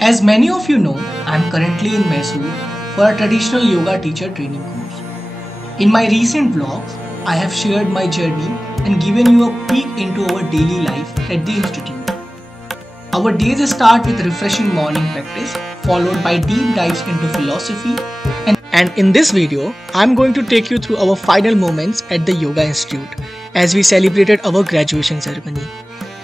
As many of you know, I am currently in Mysore for a traditional yoga teacher training course. In my recent vlogs, I have shared my journey and given you a peek into our daily life at the institute. Our days start with refreshing morning practice, followed by deep dives into philosophy. And in this video, I'm going to take you through our final moments at the Yoga Institute as we celebrated our graduation ceremony.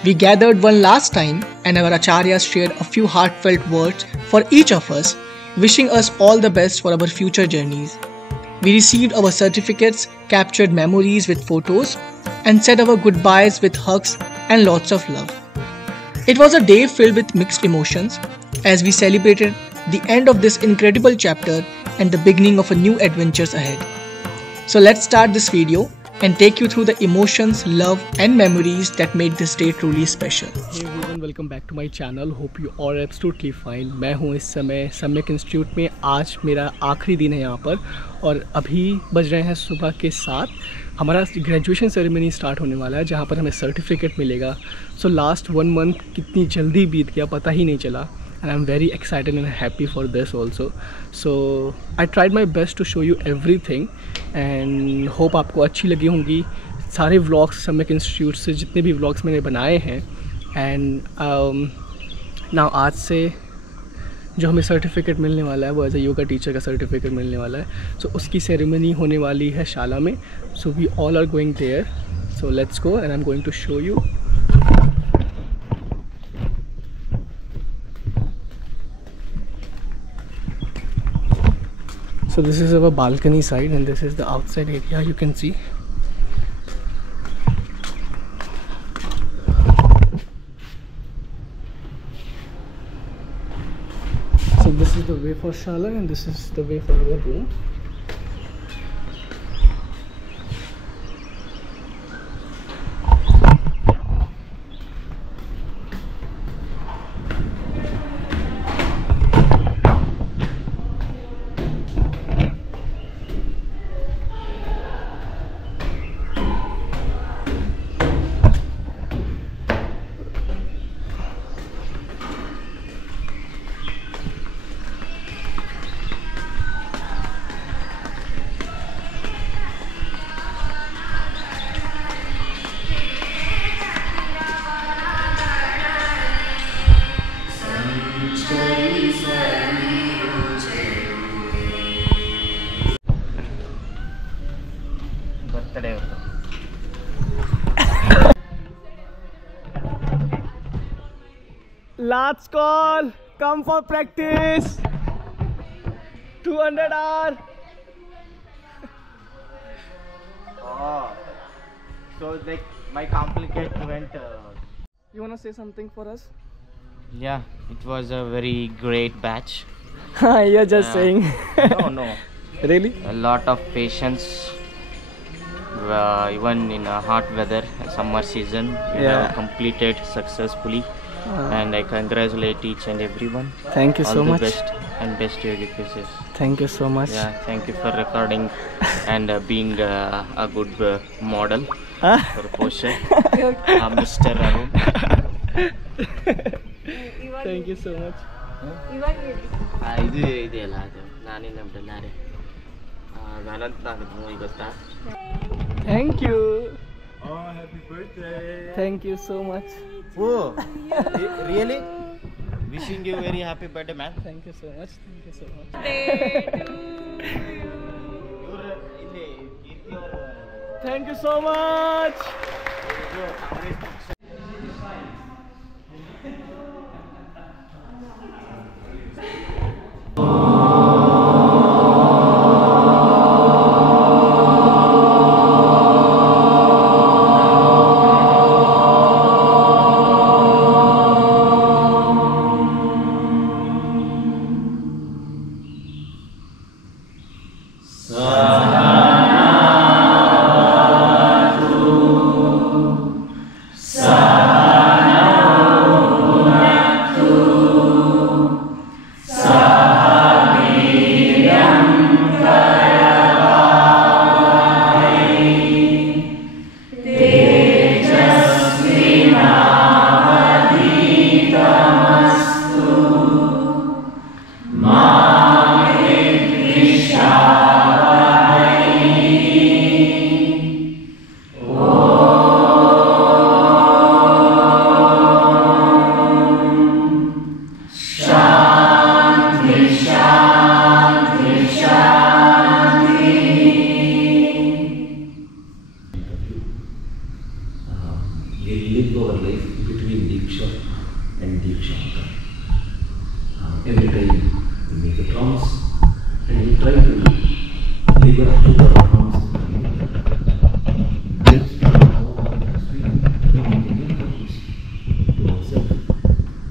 We gathered one last time and our acharyas shared a few heartfelt words for each of us, wishing us all the best for our future journeys. We received our certificates, captured memories with photos, and said our goodbyes with hugs and lots of love. It was a day filled with mixed emotions as we celebrated the end of this incredible chapter and the beginning of a new adventures ahead. So let's start this video and take you through the emotions, love and memories that made this day truly special. Hey everyone, welcome back to my channel. Hope you all are absolutely fine. मैं हूँ इस समय सम्यक institute में. आज मेरा आखिरी दिन है यहाँ पर और अभी बज रहे हैं सुबह के 7. हमारा ग्रेजुएशन सेरेमनी स्टार्ट होने वाला है जहाँ पर हमें सर्टिफिकेट मिलेगा. सो लास्ट 1 मंथ कितनी जल्दी बीत गया पता ही नहीं चला. And I'm very excited and happy for this also. So I tried my best to show you everything and hope आपको अच्छी लगी होंगी सारे vlogs सम्यक इंस्टीट्यूट से जितने भी vlogs मैंने बनाए हैं. And now आज से जो हमें सर्टिफिकेट मिलने वाला है वो एज ए योगा टीचर का सर्टिफिकेट मिलने वाला है. सो उसकी सेरेमनी होने वाली है शाला में. So we all are going there. So let's go and I am going to show you. So this is our balcony side and this is the outside area you can see. So this is the way for Shala and this is the way for our room. Last call, come for practice. 200 hour. Oh, so like my complicated went. You wanna say something for us? Yeah, it was a very great batch. You're just saying. No. Really? A lot of patience. Even in a hot weather, summer season, you have completed successfully. And I congratulate each and everyone. Thank you all so the much. Best and best yogic wishes. Thank you so much. Yeah, thank you for recording and being a good model for posture. Mr. Arun. Thank you so much. Thank you. Oh, happy birthday. Thank you so much. Oh, really? Wishing you very happy birthday, man. Thank you so much. Thank you so much. Thank you so much. every time you make a promise and you try to live up to the promise. Let's start our experience to make a new promise to ourselves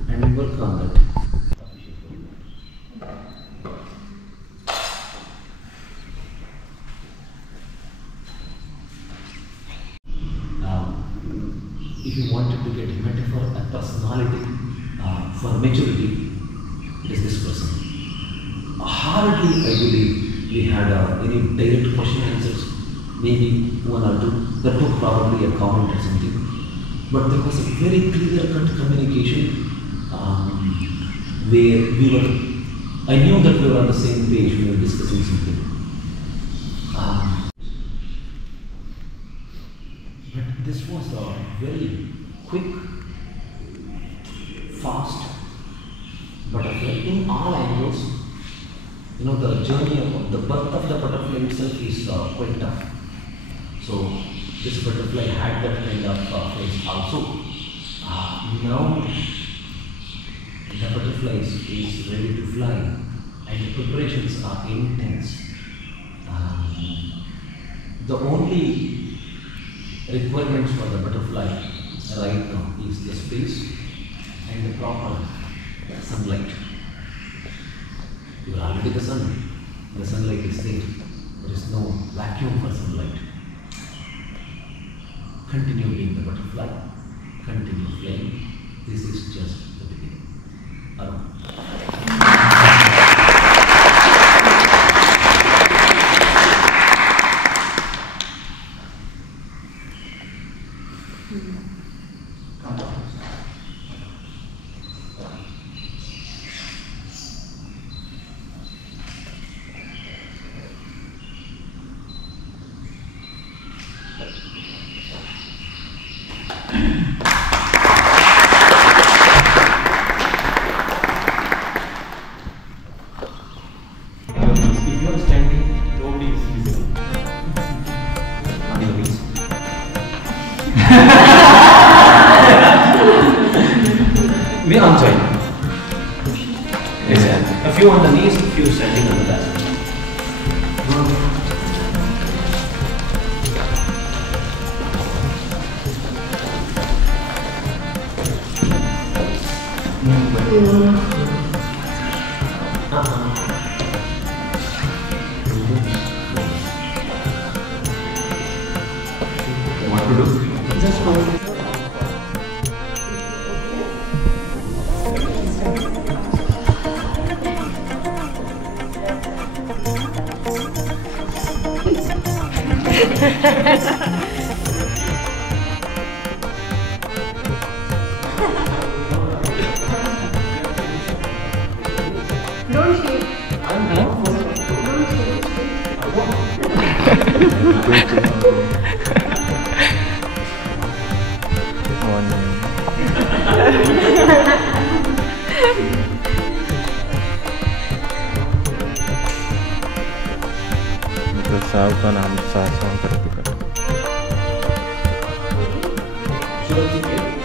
and work on that. If you wanted to get a metaphor, a personality for maturity, it is this person. Hardly, I believe, we had any direct question answers, maybe one or two, that took probably a comment or something. But there was a very clear-cut communication where I knew that we were on the same page when we were discussing something. But this was a very quick, fast butterfly in all angles. You know, the journey of the birth of the butterfly itself is quite tough. So this butterfly had that kind of phase also. Now the butterfly is ready to fly and the preparations are intense. The only requirements for the butterfly right now is the space and the proper sunlight. You are already the sun. The sunlight is there. There is no vacuum for sunlight. Continue being the butterfly. Continue flying. This is just the beginning. Arun. If you are standing, nobody is listening. On your knees. We are on join. Yes, a few on the knees, a few standing on the left. What to do? Just hold it. Don't shake. साहब का नाम साथ करके Sure,